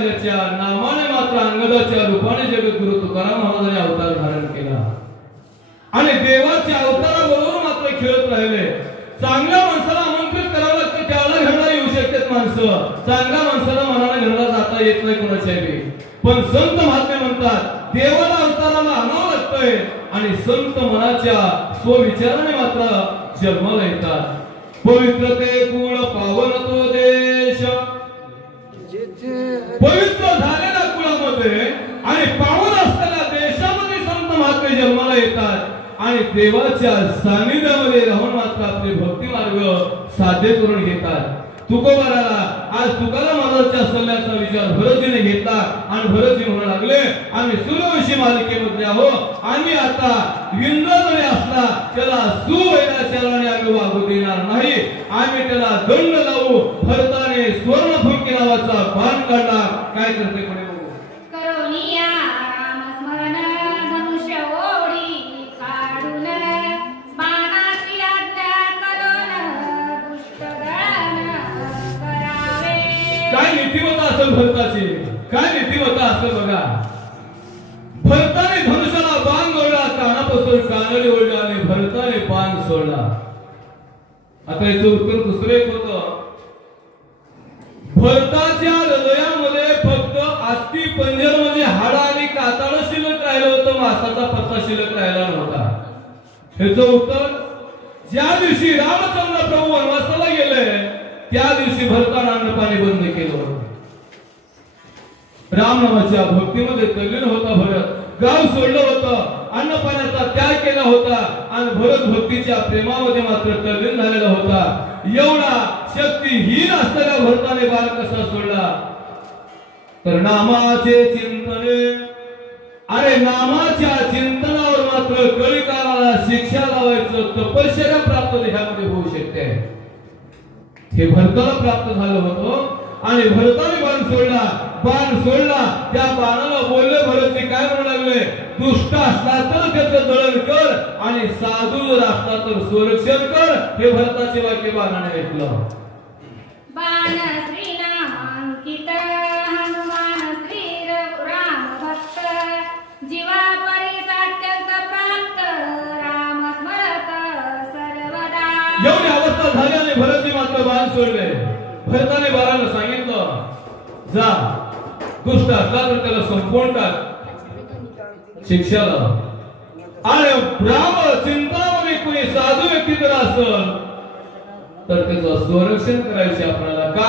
नामाने मात्र अंगदाच्या रूपाने जगद्गुरु तुकाराम महाराजांनी अवतार धारण केला आणि देवाच्या अवताराबरोबर मात्र खेळत राहिले. चांगल्या माणसाला आमंत्रित करावं लागतं, त्याला घरला येऊ शकतात माणसं. चांगल्या माणसाला मनाने घरला जाता येत नाही कोणाच्या बी. पण संत महात्मे म्हणतात देवाला अवताराला आणावं लागतंय आणि संत मनाच्या स्वविचाराने मात्र जन्माला येतात. पवित्रते कुळ पावन तो देश, पवित्र झालेल्या कुळामध्ये आणि पावन असलेल्या देशामध्ये संत महात्मे जन्माला येतात आणि देवाच्या सानिध्यामध्ये राहून मात्र आपले भक्ती मार्ग साध्य करून घेतात. तुकोबाराला आज तुकाराम महाराजांच्या सल्ल्याचा विचार भरतजीने घेतला आणि भरतजी म्हणू लागले आम्ही सूर्यवंशी मालिकेमध्ये आहोत. आम्ही आता विंध्याजवळ असला त्याला सुवैराचाराने आम्ही वागू देणार नाही. आम्ही त्याला दंड लावू. भरताने स्वर्णफुंकी नावाचा बाण काढला. काय करते कोणी काय नीतिमत्ता असेल भरताची, काय नीतिमत्ता असेल बघा. भरताने धनुष्याला बाण जोडला, कानापासून कानडी ओढला आणि भरताने बाण सोडला. आता याचं उत्तर दुसरं एक होतं. भरताच्या हृदयामध्ये फक्त अस्थि पंजर मध्ये हाडा आणि कातड शिल्लक राहिलं होतं, मासाचा पत्ता शिल्लक राहिला नव्हता. ह्याचं उत्तर ज्या दिवशी रामचंद्र प्रभू वनवासाला गेले त्या दिवशी भरताने अन्नपाणी बंद केलं. राम नामाच्या भक्तीमध्ये तल्लीन होता भरत. गाव सोडलं होतं, अन्नपाण्याचा त्याग केला होता आणि भरत भक्तीच्या प्रेमामध्ये मात्र तल्लीन झालेला होता. एवढा शक्तीहीन असलेल्या भरताने बाण कसा सोडला तर नामाचे चिंतने. अरे नामाच्या चिंतनावर मात्र कलिकाला शिक्षा लावायचं तपश्चर्या प्राप्त देहामध्ये होऊ शकते. हे भरताला प्राप्त झालं होतं आणि भरताने बाण सोडला. बाण सोडला त्या बाणाला बोलले भरतजी काय म्हणू लागले दुष्ट असला तर त्याचं दळण कर आणि साधू जर असला तर संरक्षण कर. हे भरताचे वाक्य बाणाने ऐकलं. बाण श्रीरामांकित हनुमान श्री राम भक्त जीवा परिसात्यंत प्राप्त राम स्मरत सर्वदा. एवढी अवस्था झाली आणि भरतजी मात्र बाण सोडले. भरताने बाणाला सांगितलं जा दुष्ट असला तर त्याला संपवून टाक शिक्षा लाव आणि राम चिंतामणी कोणी साधू व्यक्ती जर असेल तर त्याचं संरक्षण करायचे आपल्याला. का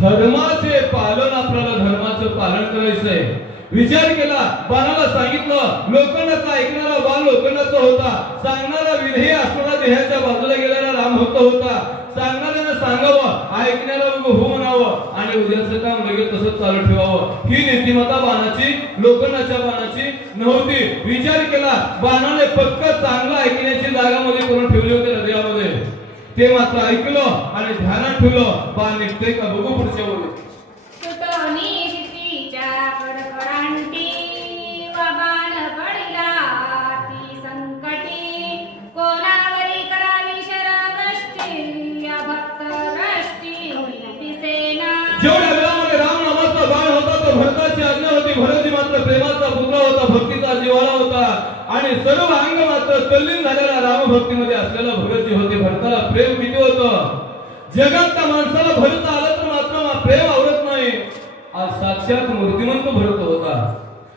धर्माचे पालन, आपल्याला धर्माचं पालन करायचंय. विचार केला बाणाला सांगितलं लोखंडाचा ऐकणारा बाण लोखंडाचा होता. सांगणारा विधेय असणारा देहाच्या बाजूला गेलेला राम भक्त होता. सांगणाऱ्याने सांगावं ऐकण्याला हो म्हणावं आणि उद्याचं काम लगेच तसंच चालू ठेवावं. ही नीतिमत्ता बाणाची लोखंडाच्या बाणाची नव्हती. विचार केला बाणाने फक्त चांगलं ऐकण्याची जागामध्ये करून ठेवली होती हृदयामध्ये. ते मात्र ऐकलं आणि ध्यानात ठेवलं. बाण निघते का बघू पुढच्या वेळी. जेवढ्या वेळामध्ये राम नामाचा बाण होता तो भरताची आज्ञा होती. भरतजी मात्र प्रेमाचा पुत्र होता, भक्तीचा जिव्हाळा होता आणि सर्व अंग मात्र तल्लीन झालेला राम भक्तीमध्ये असलेला भरतजी होते. भरताला प्रेम किती होतं. जगात त्या माणसाला भरत आलं तर मात्र प्रेम आवडत नाही. आज साक्षात मूर्तिमंत भरत होता.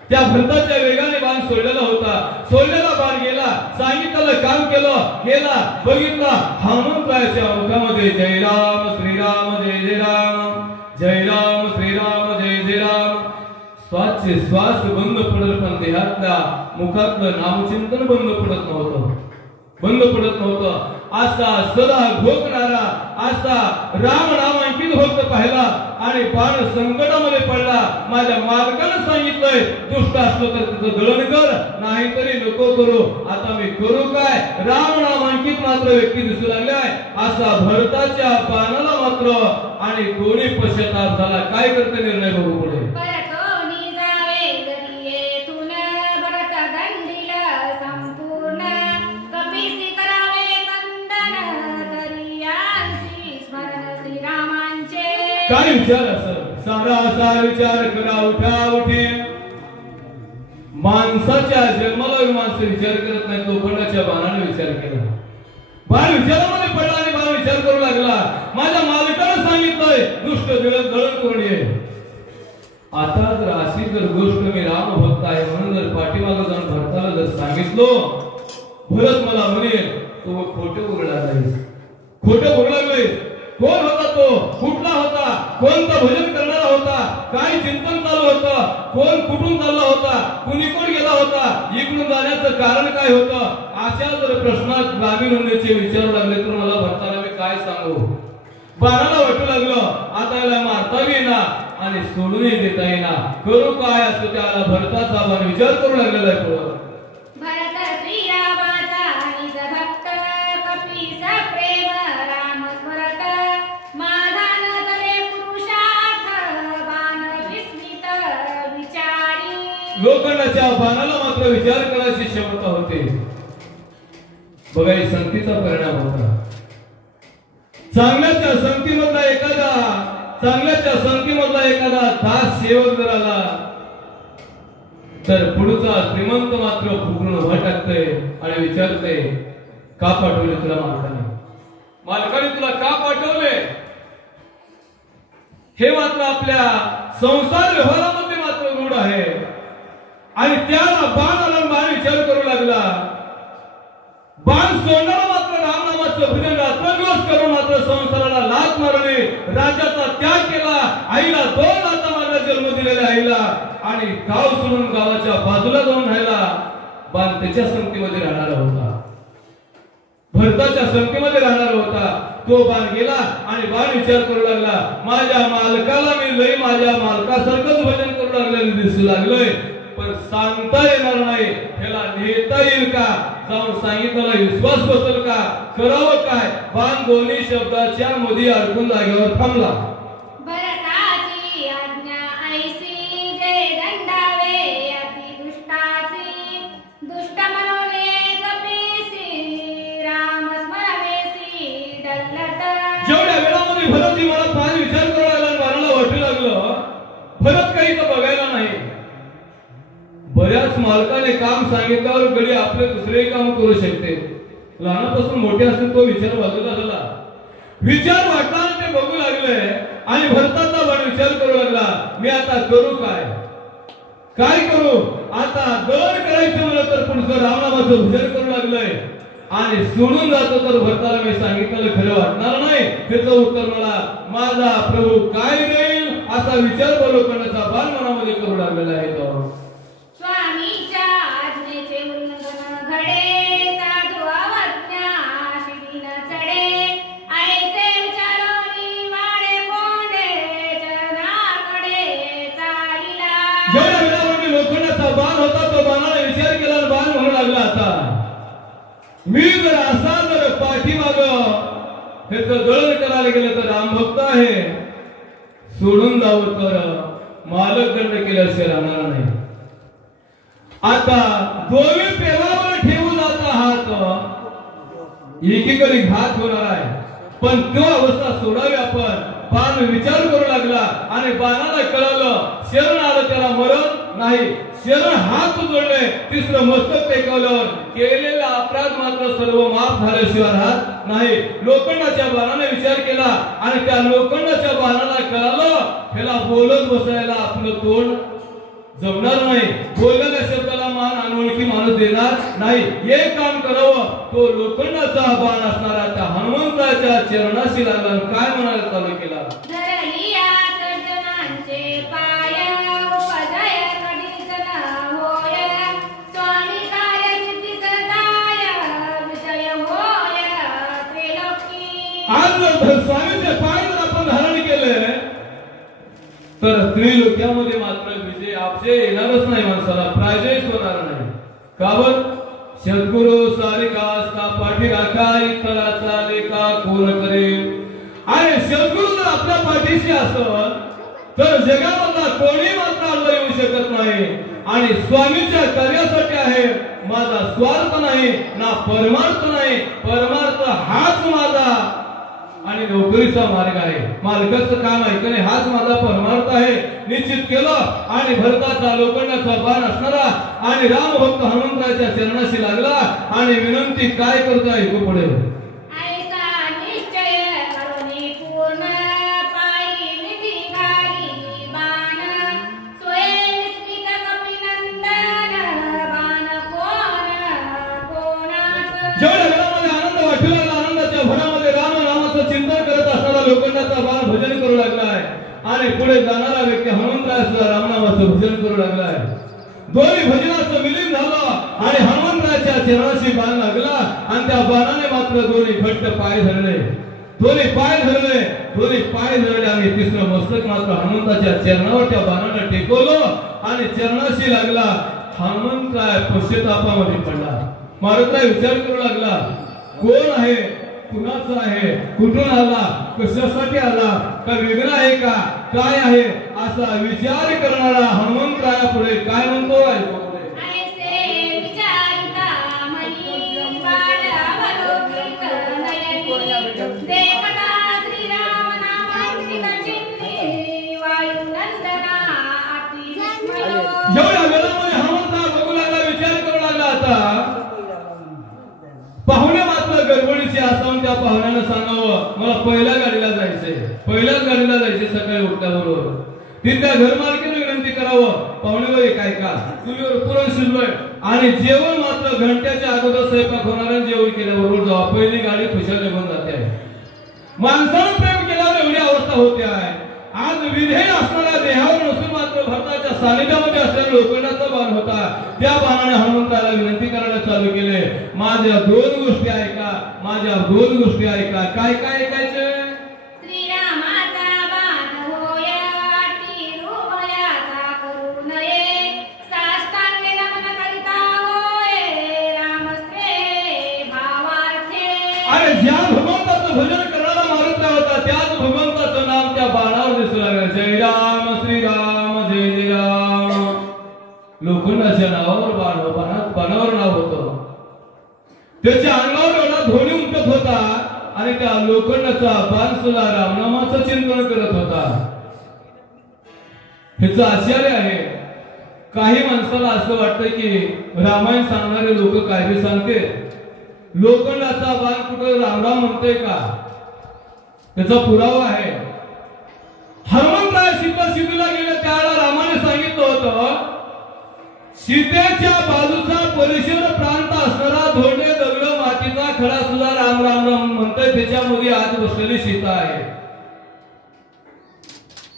त्या भरताच्या वेगाने बाण सोडलेला होता. सोडलेला बाण गेला, सांगितलेलं काम केलं, गेला बघितला हनुमंताच्या मुखामध्ये जय राम श्रीराम जय जय राम, जय राम श्रीराम जय जय राम. श्वासचे श्वास बंद पडत पण देहातल्या मुखातलं नामचिंतन बंद पडत नव्हतं, बंद पडत नव्हतं. असा सदा घोकणारा असा राम नामांकित भक्त पाहिला आणि बाण संकटामध्ये पडला. माझ्या मालकानं सांगितलंय दुष्ट असलो तर त्याचं दळण कर, नाहीतरी नको करू. आता मी करू काय. राम नामांकित मात्र व्यक्ती दिसू लागलाय. असा भरताच्या बाणाला मात्र आणि कोणी पश्चाताप झाला. काय करते निर्णय बघू पुढे. काय विचार असेल सारा असा विचार करा उठा उठे माणसाच्या जन्माला माणसं विचार करत नाही लोखंडाच्या बाणाने विचार केला बाण विचारामध्ये पडला आणि बाण विचार करू लागला माझ्या मालकाने सांगितलंय दुष्ट दळण करून ये आता जर अशी जर गोष्ट मी राम भक्त आहे म्हणून जर पाठीमागे जाऊन भरताला जर सांगितलो भरत मला म्हणेल तो खोटं बोलणारस खोटं बोलणारस कोण होता तो कुठला होता कोणता भजन करणारा होता काय चिंतन चालू होतं कोण कुठून चालला होता कुणीकडे गेला होता इकडून जाण्याचं कारण काय होतं अशा जर प्रश्नात ग्रामीण नोंदीचे विचारू लागले तर मला भरताला मी काय सांगू बाणाला वाटू लागलं आता याला मारता बी येईना आणि सोडूनही देता येईना करू काय असं त्याला भरताचा बाण विचार करू लागलेला आहे भरत श्रीरामाचा निज भक्त कपीसा प्रेम राम स्मरत माझा न करे पुरुषार्थ बाण विस्मित विचारी लोखंडाच्या बाणाला मात्र विचार करायची क्षमता होते बघा ही संगतीचा परिणाम होता चांगल्याच्या संगतीमधला एखादा दास सेवक जर आला तर पुढचा श्रीमंत मात्र फुगून उभा टाकतोय आणि विचारते का पाठवले तुला मालकाने तुला का पाठवले हे मात्र आपल्या संसार व्यवहारामध्ये मात्र रूढ आहे आणि त्याला बाण आला बाण विचार करू लागला बाण सोडणारा मात्र रामनामाचं भजन रात्रदिवस करून मात्र संसाराला लाथ मारणे राज्याचा त्याग केला आईला 2 लाथा मारला जन्म दिलेल्या आईला आणि गाव सोडून गावाच्या बाजूला जाऊन राहिला बाण त्याच्या संगतीमध्ये राहणारा होता भरताच्या संगतीमध्ये राहणारा होता तो बाण गेला आणि बाण विचार करू लागला माझ्या मालकाला मी लई माझ्या मालकासारखंच भजन करू लागलेलं दिसू लागलोय पण सांगता येणार नाही त्याला नेता येईल का जाऊन सांगितलं विश्वास बसेल का करावं काय बाण दोन्ही शब्दाच्या मध्ये अडकून जागेवर थांबला भरताची आज्ञा ऐसी जय दंडावे अति दुष्टासी दुष्ट मनोले कपीसी राम स्मरवेसी डल्लत जेवढ्या वेळामध्ये भरतजी मला फार विचार करू लागला बाणाला वाटू लागलं भरत काही तर बघायला नाही बऱ्याच मालकाने काम सांगितल्यावर गडी आपले दुसरे काम करू शकते लहानापासून मोठे असतील तो विचार बाजूला झाला विचार वाटला ते बघू लागले आणि भरताचा बाण विचार करू लागला मी आता करू काय करू आता दळण करायचं म्हणलं तर पुढचं रामनामाचं भजन करू लागलंय आणि सोडून जातो तर भरताला मी सांगितलेलं खरं वाटणार नाही त्याचं उत्तर मला माझा प्रभू काय देईल असा विचार लोखंडाचा बाण मनामध्ये करू लागलेला आहे तो स्वामीच्या आज्ञेचे उल्लंघन घडे साधू अवज्ञा शिदीन चढे ऐसे विचारोनी वाडे कोंडे चरणाकडे चालिला जेवढ्या वेळामध्ये लोखंडाचा बाण होता तो बाणाने विचार केला बाण म्हणू लागला आता मी जर असा जर पाठीमाग ह्याचं दळण करायला गेलं तर रामभक्त आहे सोडून जावं तर मालक दंड केल्याशिवाय राहणार नाही आता दोन्ही पेवावर ठेवून जाता हात एकीकडे घात होणार आहे पण तो अवस्था सोडावी आपण बाण विचार करू लागला आणि बाणाला कळलं शरण आलं त्याला मरण नाही शरण हात जोडले तिसरं मस्तक टेकवल्यावर केलेला अपराध मात्र सर्व माफ झाल्याशिवाय राहत नाही लोखंडाच्या बाणाने विचार केला आणि त्या लोखंडाच्या बाणाला कळालं त्याला बोलत बसायला आपलं तोंड जमणार नाही बोललेल्या शब्दाला मान अनोळखी माणूस देणार नाही एक काम करावं तो लोखंडाचा बाण असणारा त्या हनुमंताच्या चरणाशी लागला काय म्हणायला चालू केला धरलिया सज्जनांचे पाय उपजय कधीच न होय स्वामी कार्य सिद्धी सदाय विजय होय त्रिलोकी आज जर स्वामीचे पाय जर आपण धारण केले तर त्रिलोक्यामध्ये मात्र विजय आपजे येणारच नाही माणसाला प्रायजच होणार नाही का बर सद्गुरु सारिका असता पाठी राखा इतराचा लेखा कोण करेल आणि सद्गुरु जर आपल्या पाठीशी असेल तर जगामधला कोणी मात्र आपला येऊ शकत नाही आणि स्वामीच्या कार्यासाठी आहे माझा स्वार्थ नाही ना परमार्थ नाही परमार्थ हाच माझा आणि नोकरी गडबडीचा मार्ग आहे, मालकाचं काम ऐकणे हाच माझा परमार्थ आहे निश्चित केलं. आणि भरताचा लोखंडाचा बाण असणारा आणि रामभक्त हनुमंताच्या चरणाशी लागला आणि विनंती काय करतो ऐकू पुढे. लोखंडाचा बाण भजन करू लागलाय आणि पुढे जाणारा व्यक्ती हनुमंतराय सुद्धा रामनामाचं भजन करू लागलाय. दोन्ही भजनाचं मिलन झालं आणि हनुमंतराच्या चरणाशी बाण लागला आणि त्या बाणाने मात्र दोन्ही घट्ट पाय धरले, दोन्ही पाय धरले आणि तिसरं मस्तक मात्र हनुमंताच्या चरणावर त्या बाणाने टेकवलं आणि चरणाशी लागला. हनुमंतराय पश्चातापामध्ये पडला. मारुतराय विचार करू लागला, कोण आहे, कुणाचा आहे, कुठून आला, कशासाठी आला, का वेगळा आहे का काय आहे असा विचार करणारा हनुमंतरायापुढे काय म्हणतो आहे. एवढ्या वेळामध्ये हनुमंतराय बघू लागला, विचार करू लागला. आता पाहुणे मात्र गडबडीचे असावून त्या पाहुण्यानं सांगावं मला पहिल्या गाडीला जायचे सकाळी उठल्याबरोबर. तिथल्या घरमालकीने विनंती करावं, पाहुणे काय का चुलीवर पुरण शिजलोय आणि जेवण मात्र घंट्याच्या अगोदर स्वयंपाक होणाऱ्या जेवण केल्याबरोबर जावा, पहिली गाडी खुशाल निघून जाते आहे. माणसानं प्रेम केल्यावर एवढी अवस्था होते आहे. आज विधेय असणाऱ्या देहावर नसून मात्र भरताच्या सानिध्यामध्ये असलेला लोखंडाचा बाण होता. त्या बाणाने हनुमंताला विनंती करायला चालू केले, माझ्या दोन गोष्टी ऐका, माझ्या दोन गोष्टी ऐका. काय काय ऐकायचे. अरे ज्या भगवंताचं भजन करणारा मारुतराय होता त्याच भगवंताचं नाम त्या बाणावर दिसू लागलं. जय राम श्रीराम जय जय राम. लोखंडाच्या नावावर बाणावर नाव होतं. त्याच्या अंगावर एवढा ध्वनी उमटत होता आणि त्या लोखंडाचा बाण सुद्धा रामनामाचं चिंतन करत होता. ह्याचं आश्चर्य आहे. काही माणसाला असं वाटतं की रामायण सांगणारे लोक काय बी सांगते, लोखंडाचा बाण कुठं रामराम म्हणतोय का, त्याचा पुरावा आहे. हनुमंतराय सीतेला गेले त्यावेळेला रामाने सांगितलं होतं सीतेच्या बाजूचा परिसर प्रांत असणारा धोंडे दगड मातीचा खडा सुद्धा राम राम राम म्हणतोय, त्याच्यामध्ये आज बसलेली सीता आहे.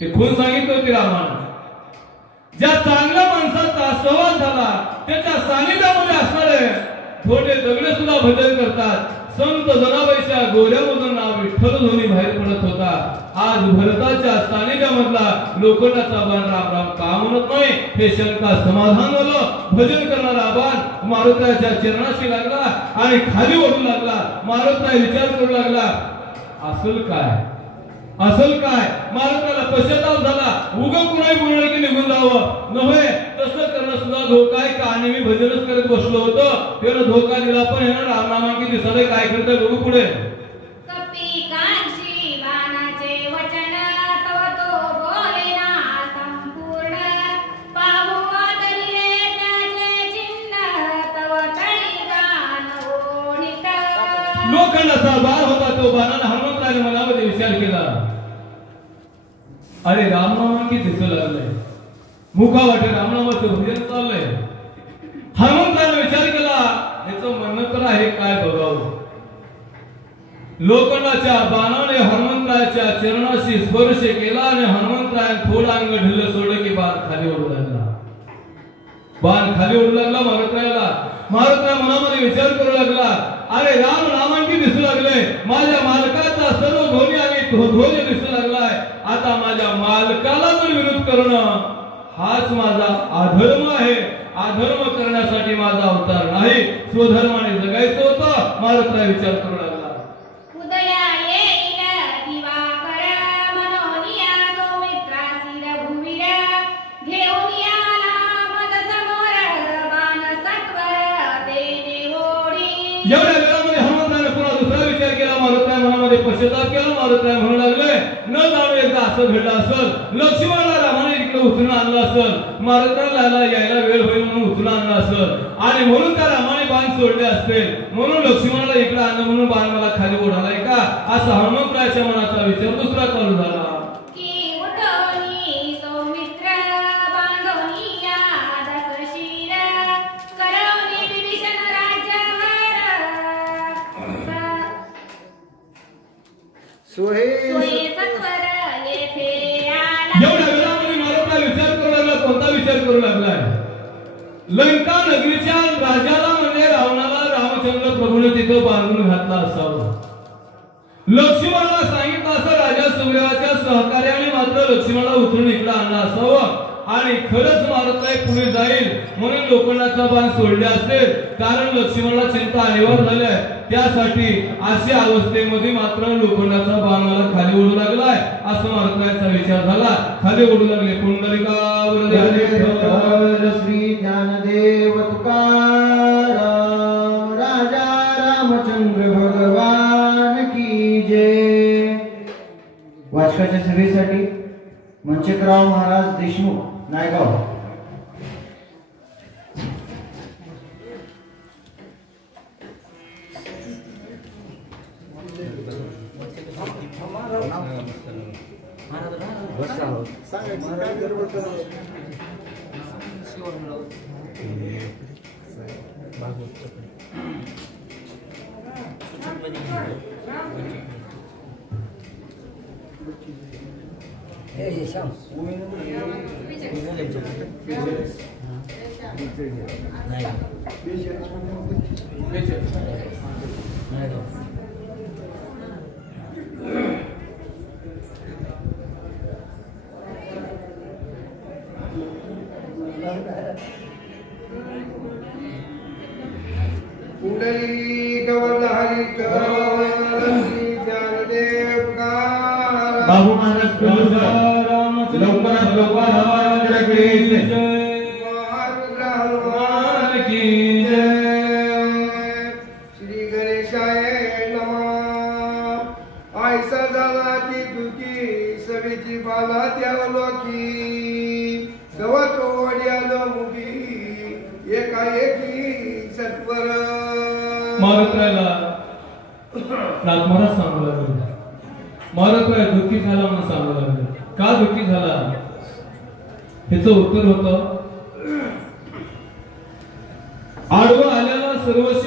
हे खून सांगितलं होती रामाने. ज्या चांगल्या माणसाचा सहवास झाला त्याच्या सानिध्यामध्ये असणारे थोडे दगड सुद्धा भजन करतात. संत जनाबाईच्या गोऱ्यामधून नाव विठ्ठल ध्वनी बाहेर पडत होता. आज भरताच्या सानिध्यामधला लोखंडाचा बाण राम राम का म्हणत नाही हे शंका समाधान झालं. भजन करणारा बाण मारुतरायाच्या चरणाशी लागला आणि खाली ओढू लागला. मारुतराय विचार करू लागला, असल काय मारुतरायाला पश्चाताप झाला. उगा कुणाही बोलणं की निघून जावं नव्हे, तसं करणं सुद्धा धोका आहे का. आणि मी भजनच करत बसलो होतो, त्यानं धोका दिला. पण हे रामनामांकी दिसाले काय करतोय बघू पुढे. लोखंडाचा बाण होता. तो बाणाने हनुमंतरायाने मनामध्ये विचार केला, अरे रामनामांकी दिसू लागलंय, मुखावाटे रामनामाचं भजन चाललंय. हनुमंतरायाने विचार केला, याचं म्हणणं तर आहे काय बघावं. लोखंडाच्या बाणाने हनुमंतरायाच्या चरणाशी स्पर्श केला आणि हनुमंतरायाने थोडं अंग ढिल्लं सोडलं की बाण खाली ओढू लागला. मारुतराय मनामध्ये विचार करू लागला, अरे राम नामांकी दिसू लागले, माझ्या मालकाचा सर्व ध्वनी आणि ध्वज दिसू लागलाय. आता माझ्या मालकाला जर विरोध करणं हाच माझा अधर्म आहे. अधर्म करण्यासाठी माझा अवतार नाही, स्वधर्माने जगायचं होतं. मारुतराय विचार करू लागला. एवढ्या वेळामध्ये हनुमंताने पुन्हा दुसरा विचार केला. मारुतराय मनामध्ये पश्चाताप केला. मारुतीला म्हणू लागले, न जाणू एकदा असं घडलं असेल, लक्ष्मणाला रामाने इकडे उचलून आणलं असेल, मारुतीला यायला वेळ होईल म्हणून उचलून आणलं असेल आणि म्हणून त्या रामाने बाण सोडले असतील, म्हणून लक्ष्मणाला इकडे आणलं म्हणून बाण मला खाली ओढालाय का, असा हनुमंतरायाच्या मनाचा विचार दुसरा चालू झाला. की उठोनी सौमित्र बांधोनी या दशशिर करवनी विभीषण राज्यभार सोये सत्वर येथे आला. एवढ्या वेळामध्ये मारुतीला विचार करू लागला. कोणता विचार करू लागलाय? लंका नगरीच्या राजाला म्हणजे रावणाला रामचंद्र प्रभूने तिथं बांधून घातला असावा. लक्ष्मणाला सांगितलं असं राजा सुग्रीवाच्या सहकार्याने मात्र लक्ष्मणाला उचलून इकडे आणलं असावं आणि खरंच मारुती पुढे जाईल म्हणून लोखंडाचा बाण सोडले असेल, कारण लक्ष्मणाला चिंता अनिवार्य झाल्या. त्यासाठी अशा अवस्थेमध्ये मात्र लोखंडाचा बाण मला खाली ओढू लागलाय असं मारुतीचा विचार झाला. खाली ओढू लागले. पुंडलिकावर श्री ज्ञानदेव तुकाराम राजा रामचंद्र भगवान की जय. वाचकाच्या सभेसाठी मंचकराव महाराज देशमुख नायगाव. बाबू महाराज लवकरात लवकर हनुमानगडाकडे की श्री गणेशाय नमः. आयसा झाला ती तुकी सवेची बाला त्या लोकी गवत ओढ्याला मुगी एकाएकी सत्वर. मारुतीला महाराज सांगू लागले. मारुती दुःखी झाला म्हणून सांगू लागले. का दुःखी झाला? ह्याचं उत्तर होतं, आडवं आल्याला सर्वस्वी